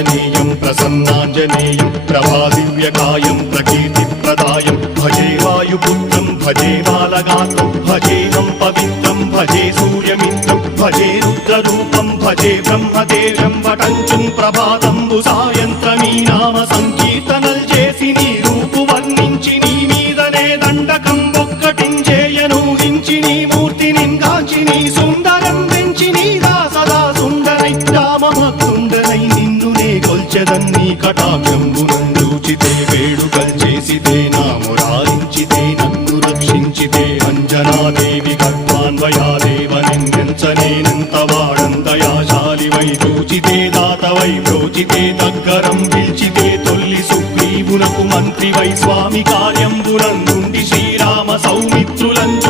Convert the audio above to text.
ఆంజనేయం ప్రసన్నాంజనేయం ప్రభాదివ్యకాయం ప్రకీర్తిప్రదాయం భజే వాయుపుత్రం భజే బాలగాత్రం భజేహం పవిత్రం భజే సూర్యమిత్రం భజే రుద్రరూపం భజే బ్రహ్మదేవం వటంచుం ప్రభాతంబు సాయంత్రమీ నామ సంకీర్తనల్ చేసి నీ రూపు వర్ణించి నీ మీదనే దండకం ఒక్కటించేయనూహించి నీ మూర్తిని గాంచి నీ సుందరం పెంచి నీ దాసదా సుందరై రామభక్తుండరై నిన్నునే కొల్చెదన్నీ కటాక్షంబునందూచితే వేడుకల్ చేసితే నా మురారించితే నన్ను రక్షించితే అంజనాదేవి గర్భాన్వయాదేవనెంచనేనంత వాడందయాశాలివై చూచితే దాతవై బ్రోచితే దగ్గరం పిల్చితే తొల్లి సుగ్రీవునకు మంత్రివై స్వామి కార్యంబునందుండి శ్రీరామ సౌమిత్రులంచు